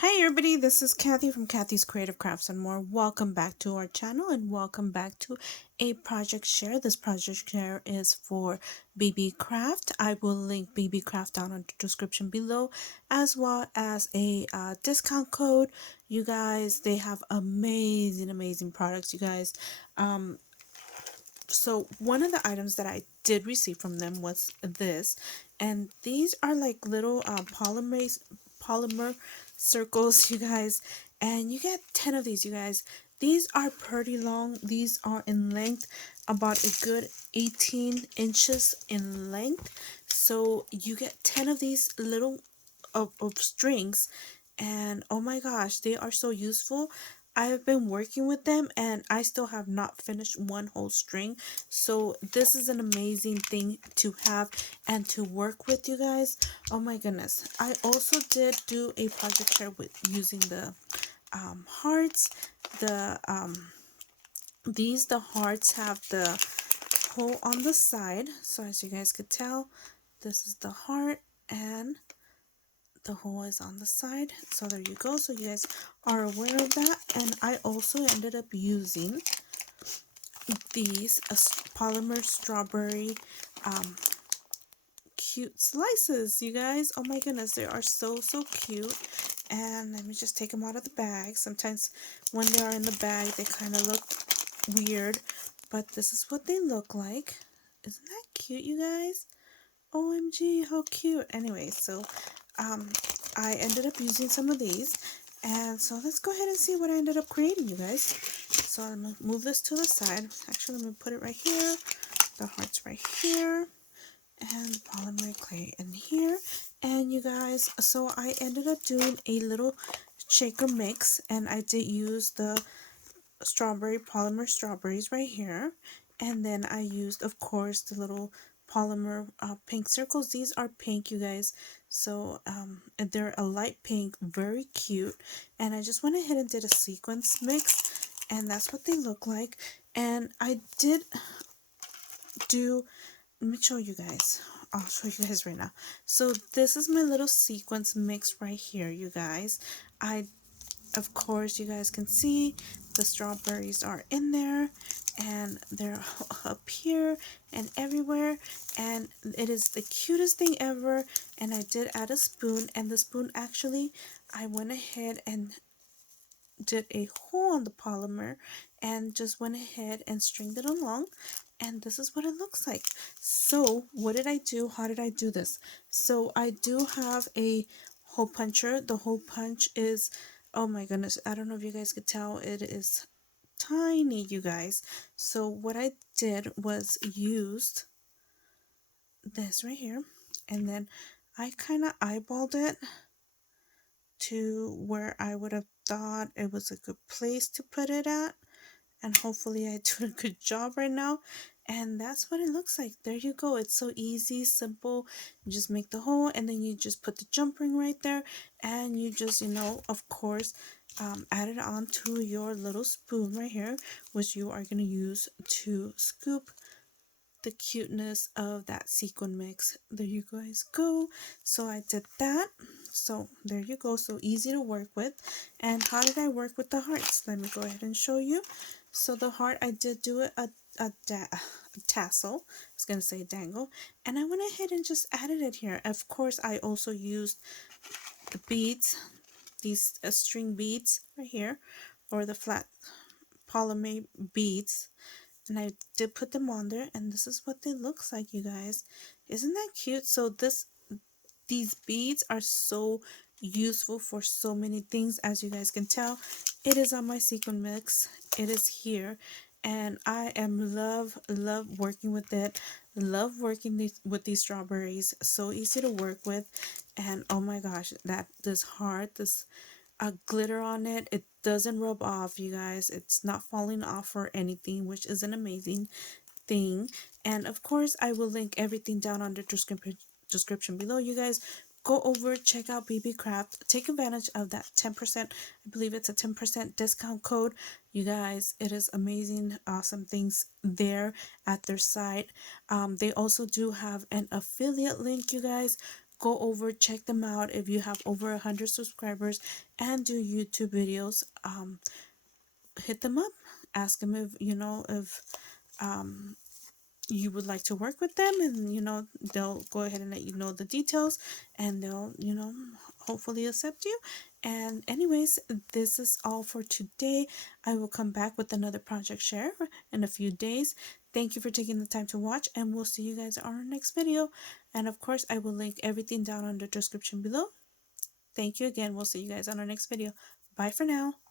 Hi everybody, this is Kathy from Kathy's Creative Crafts and More. Welcome back to our channel and welcome back to a project share. This project share is for Beebeecraft. I will link Beebeecraft down in the description below, as well as a discount code. You guys, they have amazing products, you guys. So one of the items that I did receive from them was this, and these are like little polymer circles, you guys, and you get 10 of these, you guys. These are pretty long. These are in length about a good 18 inches in length, so you get 10 of these little of strings, and oh my gosh, they are so useful. I've been working with them and I still have not finished one whole string. So this is an amazing thing to have and to work with, you guys. Oh my goodness. I also did do a project share with using the hearts. The hearts have the hole on the side. So as you guys could tell, this is the heart and the hole is on the side. So there you go, so you guys are aware of that. And I also ended up using these polymer strawberry cute slices, you guys. Oh my goodness, they are so cute. And let me just take them out of the bag. Sometimes when they are in the bag they kind of look weird, but this is what they look like. Isn't that cute, you guys? OMG, how cute. Anyway, so um I ended up using some of these, and so let's go ahead and see what I ended up creating, you guys. So I'm gonna move this to the side. Actually, I'm gonna put it right here, the hearts right here, and polymer clay in here. And you guys, so I ended up doing a little shaker mix, and I did use the polymer strawberries right here, and then I used, of course, the little polymer pink circles. These are pink, you guys, so they're a light pink, very cute. And I just went ahead and did a sequence mix, and that's what they look like. And I did do, let me show you guys. I'll show you guys right now. So this is my little sequence mix right here, you guys. Of course, you guys can see the strawberries are in there, and they're up here and everywhere, and it is the cutest thing ever. And I did add a spoon, and the spoon, actually, I went ahead and did a hole on the polymer and just went ahead and stringed it along, and this is what it looks like. So what did I do? How did I do this? So I do have a hole puncher. The hole punch is, oh my goodness, I don't know if you guys could tell, it is tiny, you guys. So what I did was used this right here, and then I kind of eyeballed it to where I would have thought it was a good place to put it at, and hopefully I did a good job right now. And that's what it looks like. There you go. It's so easy, simple. You just make the hole, and then you just put the jump ring right there, and you just, of course, add it onto your little spoon right here, which you are going to use to scoop the cuteness of that sequin mix. There you guys go. So I did that. So there you go. So easy to work with. And how did I work with the hearts? Let me go ahead and show you. So the heart, I did do it a tassel. I was going to say dangle. And I went ahead and just added it here. Of course, I also used the beads, these string beads right here, or the flat polymer beads, and I did put them on there, and this is what they looks like, you guys. Isn't that cute? So these beads are so useful for so many things. As you guys can tell, it is on my sequin mix. It is here, and I am love working with it. Love working with these strawberries. So easy to work with, and oh my gosh, that this heart, this glitter on it, it doesn't rub off, you guys. It's not falling off or anything, which is an amazing thing. And of course, I will link everything down on the description below, you guys. Go over, check out Beebeecraft, take advantage of that 10%, I believe it's a 10% discount code, you guys. It is amazing, awesome things there at their site. They also do have an affiliate link, you guys. go over, check them out if you have over 100 subscribers and do YouTube videos. Hit them up, ask them if if um, you would like to work with them, and they'll go ahead and let you know the details, and they'll hopefully accept you. And anyways, this is all for today. I will come back with another project share in a few days. Thank you for taking the time to watch, and we'll see you guys on our next video. And of course, I will link everything down in the description below. Thank you again. We'll see you guys on our next video. Bye for now.